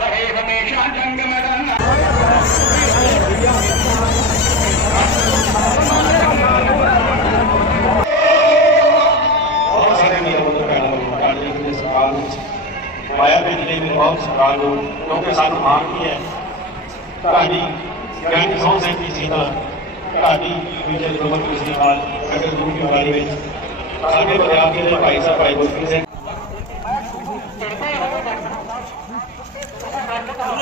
रहे हमेशा जंग मदन माया के लिए भी बहुत सरकार हो क्योंकि सानू मांग की है ਤੁਹਾਡੀ ਗ੍ਰੈਂਡ ਸੌ ਸੈਂਟੀ ਸੀ ਦਾ ਤੁਹਾਡੀ ਵਿਜੇ ਰੋਮਨ ਕੁਸ਼ਤੀ ਨਾਲ ਅਗਰ ਗੁਰੂ ਦੀ ਵਾਰੀ ਵਿੱਚ ਸਾਡੇ ਪੰਜਾਬ ਦੇ ਭਾਈ ਸਾਹਿਬ ਭਾਈ ਗੁਰਪ੍ਰੀਤ ਸਿੰਘ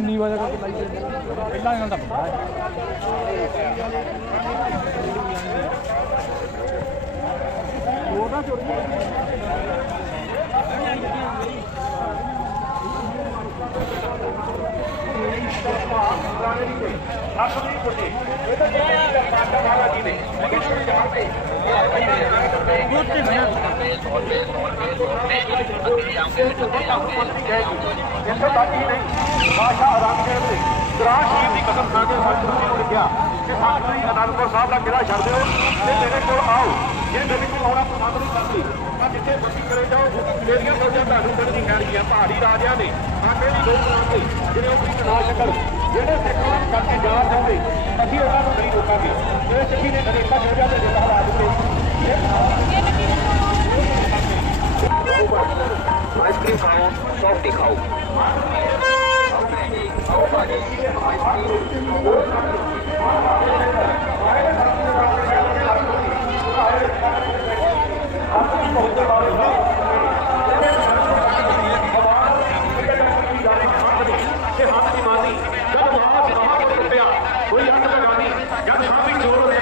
ਨੀਵਾ ਜਗ੍ਹਾ ਤੇ ਲਾਈ ਪਹਿਲਾਂ ਇਹਨਾਂ ਦਾ ਬੰਦਾ ਹੈ ਉਹਦਾ ਆਪਣੀ ਕੋਟੀ ਇਹ ਤਾਂ ਜਿਹੜਾ ਪਾਟਾ ਵਾਲਾ ਜੀ ਨੇ ਮੈਂ ਕਿਹਾ ਜੀ ਜਾਂਦੇ ਇਹ ਆਪਣੇ ਨਾਲ ਕਰਦੇ ਇੱਥੇ ਤੱਕ ਹੀ ਨਹੀਂ ਬਾਦਸ਼ਾਹ ਔਰੰਗਜ਼ੇਬ ਨੇ ਦਰਾਂ ਸ਼ਹੀਦ ਦੀ ਕਸਮ ਖਾ ਕੇ ਸਤਿਗੁਰੂ ਜੀ ਨੂੰ ਲਿਖਿਆ ਕਿ ਸਾਨੂੰ ਹੀ ਅਨੰਦਪੁਰ ਸਾਹਿਬ ਦਾ ਕਿਲਾ ਛੱਡ ਦਿਓ ਤੇ ਮੇਰੇ ਕੋਲ ਆਓ ਜੇ ਮੇਰੇ ਕੋਲ ਆਉਣਾ ਪਸੰਦ ਨਹੀਂ ਕਰਦੇ ਤਾਂ ਜਿੱਥੇ ਬੱਤੀ ਕਰੇ ਜਾਓ ਮੇਰੀਆਂ ਫੌਜਾਂ ਤੁਹਾਨੂੰ ਮਿਲਦੀ ਖੈਰੀਆਂ ਪਹਾੜੀ ਰਾਜਿਆਂ ਨੇ ਆਟੇ ਦੀ ਲੋਕ ਬਣਾਉਂਦੇ ਜਿਹੜੇ ਉਹ ਵੀ ਨਾ ਸ਼ਕਲ ਜਿਹੜੇ ਸਿੱਖਾਂ ਨੂੰ ਕਰਕੇ ਜਾ ਚਾਹੁੰਦੇ ਅਸੀਂ ਉਹਨਾਂ ਨੂੰ ਨਹੀਂ ਰੋਕਾਂਗੇ ਇਹ ਸਿੱਖੀ ਨੇ ਅਨੇਕਾਂ ਫੌਜਾਂ ਦੇ ਜਿੱਤ ਹਰਾ ਤੇ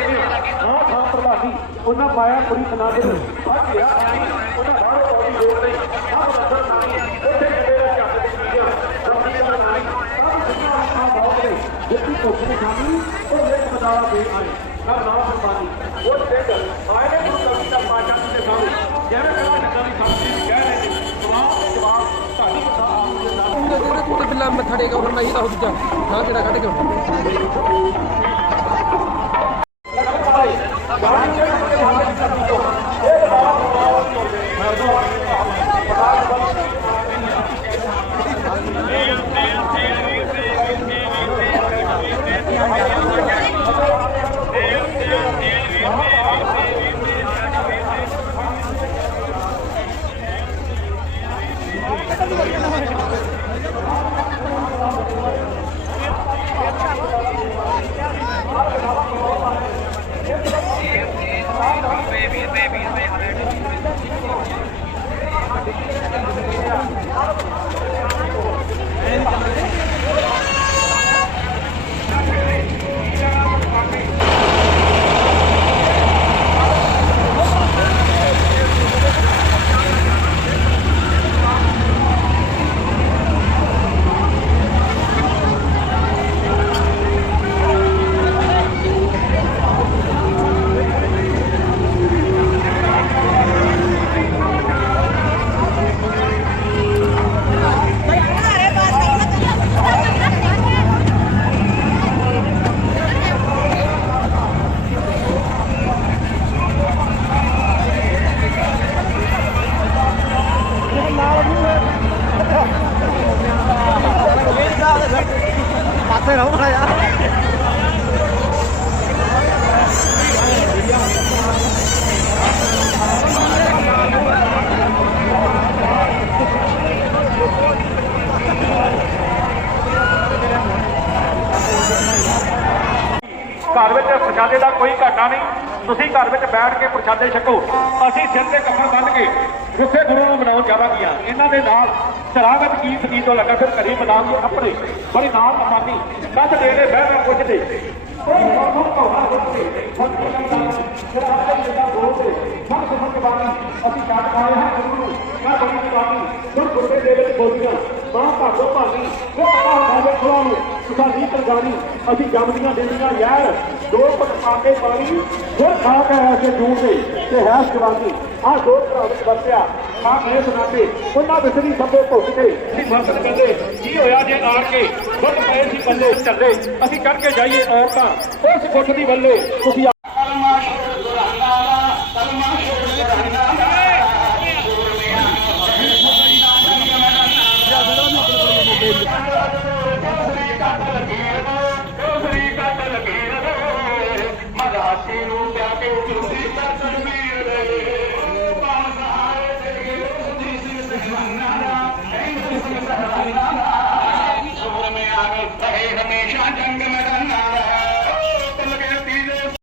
ਗਿਆ ਆਹ ਥਾਂ ਪ੍ਰਵਾਸੀ ਉਹਨਾਂ ਪਾਇਆ ਪੂਰੀ ਸਨਾ ਦੇ ਅੱਜ ਗਿਆ ਜਿੱਤੀ ਭੁੱਖ ਉਹ ਇੱਕ ਬਦਾਵਾ ਦੇ ਆਏ ਨਾ ਨਾ ਫਰਮਾਨੀ ਉਹ ਸਿੰਘ ਆਏ ਨੇ ਗੁਰੂ ਕਵੀ ਦਾ ਪਾਸ਼ਾ ਜੀ ਦੇ ਸਾਹਮਣੇ ਜਿਵੇਂ ਕਹਿੰਦਾ ਨੱਕਾ ਦੀ ਸਬਜ਼ੀ ਕਹਿ ਰਹੇ ਨੇ ਸਵਾਲ ਤੇ ਜਵਾਬ ਤੁਹਾਡੀ ਸਾਹ ਦੇ ਨਾਲ ਉਹਦੇ ਜਿਹੜੇ ਕੁੱਤੇ ਬਿੱਲਾ ਮੱਥਾ ਟੇਕਾ ਫਿਰ ਮੈਂ ਇਹਦਾ ਹੋ ਦੂਜਾ ਨਾ ਜਿਹੜਾ ਕੱਢ ਕੇ ਘਰ ਵਿੱਚ ਪ੍ਰਸ਼ਾਦੇ ਦਾ ਕੋਈ ਘਾਟਾ ਨਹੀਂ। ਤੁਸੀਂ ਘਰ ਵਿੱਚ ਬੈਠ ਕੇ ਪ੍ਰਸ਼ਾਦੇ ਛਕੋ। ਅਸੀਂ ਸਿਰ ਤੇ ਕੱਪੜਾ ਬੰਨ੍ਹ ਕੇ ਗੁੱਸੇ ਗੁਰੂ ਨੂੰ ਮਨਾਉਣ ਜਾਵਾਂਗੀਆਂ ਇਹਨਾਂ ਦੇ ਨਾਲ ਸ਼ਰਾਬਤ ਕੀ ਸਕੀ ਲੱਗਾ ਫਿਰ ਘਰੇ ਮਨਾਉਂਗੇ ਆਪਣੇ। ਬੜੀ ਨਾਲ ਕਮਾਨੀ। ਕੱਦ ਦੇ ਦੇ, ਬਹਿ ਪੁੱਛਦੇ। ਉਹ ਸਾਨੂੰ ਕਹਵਾ ਦਿੱਤੇ ਸ਼ਰਾਬਤ ਦੇ ਦਾ ਬੋਲਦੇ ਸਭ ਸਮਝ ਬਾਣੀ ਅਸੀਂ ਛੱਡ ਪਾਏ ਹਾਂ ਗੁਰੂ ਨੂੰ। ਨਾ ਬੜੀ ਜਵਾਨੀ ਗੁਰ ਗੁਰਦੇ ਦੇ ਵਿੱਚ ਬੋਲੀਆਂ ਮਾਂ ਭਾਗੋ ਭਾਗੀ ਉਹ ਪਤਾ ਹੁੰਦਾ ਵੇ ਨੂੰ। ਸਾਡੀ ਤਰਗਾਨੀ ਅਸੀਂ ਜੰਮਦੀਆਂ ਦਿੰਦੀਆਂ ਯਾਰ। ਦੋ ਪਟਾਕੇ ਪਾਣੀ ਫਿਰ ਖਾ ਕੇ ਐਸੇ ਜੂਦੇ ਤੇ। ਹੈ ਜਵਾਨੀ। ਆ ਦੋ ਭਰਾ ਵਿੱਚ ਵਰਤਿਆ ਆ ਮੇਰੇ ਸੁਣਾਤੇ ਉਹਨਾਂ ਵਿਸਰੀ ਸਭੇ ਭੁੱਖਦੇ ਸੀ ਮਸਲ ਕਹਿੰਦੇ ਕੀ ਹੋਇਆ ਜੇ ਆਣ ਕੇ? ਦੁੱਧ ਪਏ ਸੀ ਪੱਲੇ ਚੱਲੇ। ਅਸੀਂ ਕਰਕੇ ਜਾਈਏ ਔਰਤਾਂ। ਉਸ ਗੁੱਟ ਦੀ ਵੱਲੇ ਤੁਸੀਂ